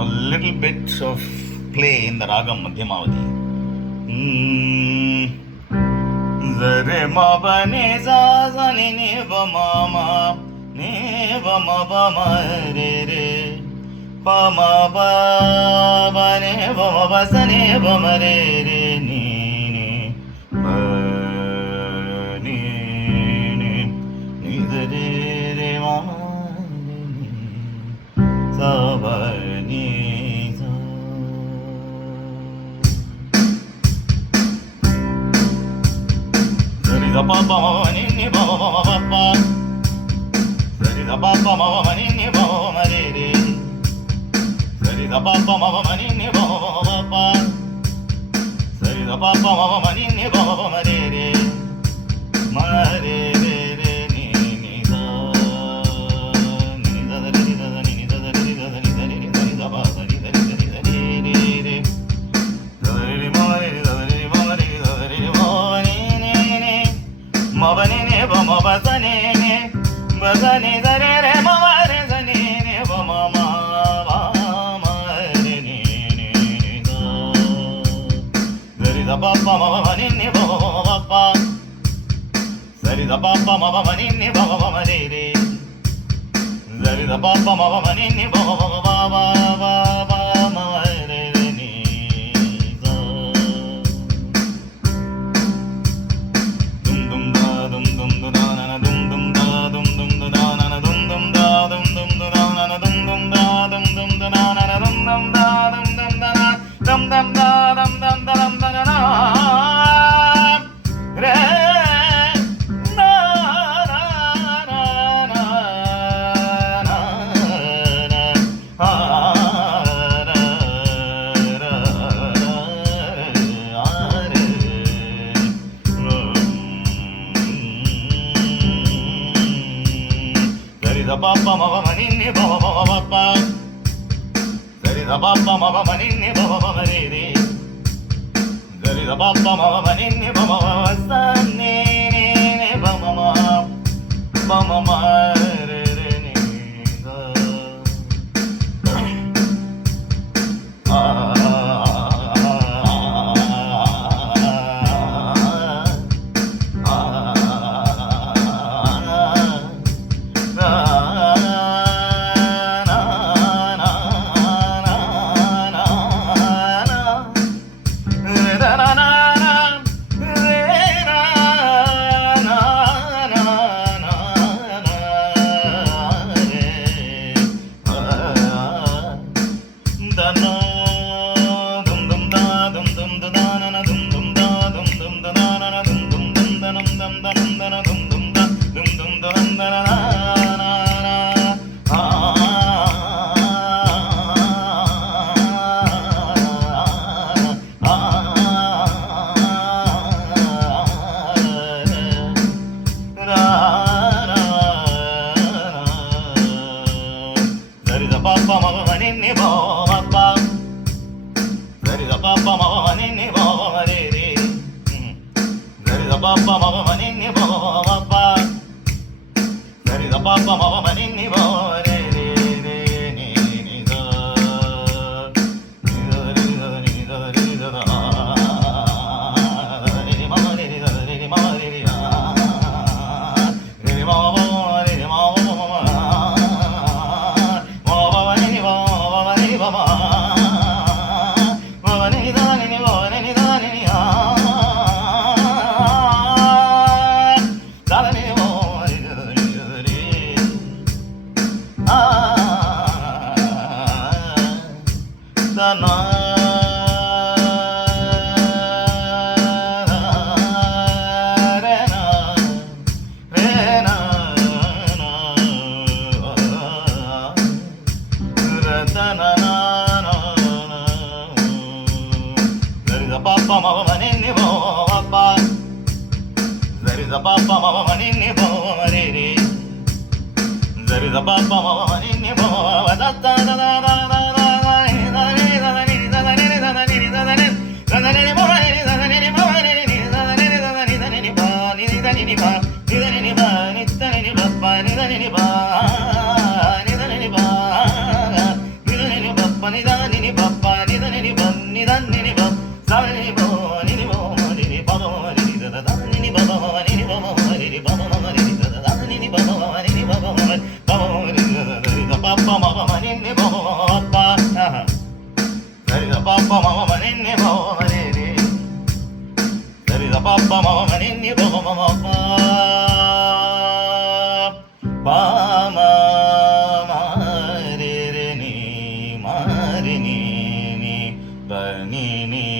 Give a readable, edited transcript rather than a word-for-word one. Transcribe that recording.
a little bit of play in the ragam Madhyamavati. Zare ma ba ne za za ni ni ba ma ma ni ba ma ba ma re re pa ma ba ba ne ba ma ba sa ne ba ma re re ni ni ba ni ni ni za re re ma ni sa ba ni sa. Zari da pa pa ma ni ni ba ba ba ba pa. Zari da pa pa ma ni ni ba ma re re. Zari da pa pa ma ni ni ba ba pa. Zari da pa pa ma ni ni ba ma re re. Ma re re re ni ni da. Ni da da ni da da ni da da ni da da ni da ni da ni da ba da ni da ni da ni da ni ni re. Da da ni ma re da da ni ma re da da ni ma ni ni ni. Ma ba ni ni ba ma ba sa ni ni. Ba sa ni da re re ma ba re sa ni ni ba ma ma ba ma re ni ni ni da. Zari da pa pa ma ba ni ni ba ba pa. Zari da pa pa ma ba ni ni ba ba ma re re. Zari da pa pa ma ba ni ni ba ba ba ba ba ba ma re re ni da. Dum dum da dum dum da na na dum dum da dum dum da na na dum dum da dum dum da na na dum dum da dum dum da na na dum dum da dum dum da na dum dum da dum dum da dum da na re na na na na na na ha ra ra ra re Zari da pa pa ma ba ni ni ba ba ba pa. Zari da pa pa ma ba ni ni ba ba ma re re. Zari da pa pa ma ba ni ni ba ba sa ni ni ni ba ma ma re re ni da. Zari da pa pa ma ba ni ni ba pa. Zari da pa pa ma ni ni ba re re. Zari da pa pa ma ni ni ba pa. Zari da pa pa ma ni ni ba re re re ni ni da. Ni da ni da ni da ni da da. Ni ma ni da ni ma ni da. Ni ma ba ni ma ba ma. Zari da pa pa ma ni ni ba re re. Zari da pa pa ma ni ni ba da da da da da da da ni da ni da ni da ni da ni da ni da ni ba ni da ni ba ni da ni da ni da ni ba ni da ni ba ni da ni ba ni da ni ba ni da ni ba ni da ni ba ni da ni ba నిదానిని పప్ప నిదని నిదని సని బో నిని బో మరి పద మరి దాని బబ మరి బబ మరి బబ మరి దాని బబ మరి బబ మరి బబ మరి పప్ప మమ మని బబ పప్ప సరి పప్ప మమ మని బబ మరి సరి పప్ప మమ మని బబ మమ పామ మారి ని పని ని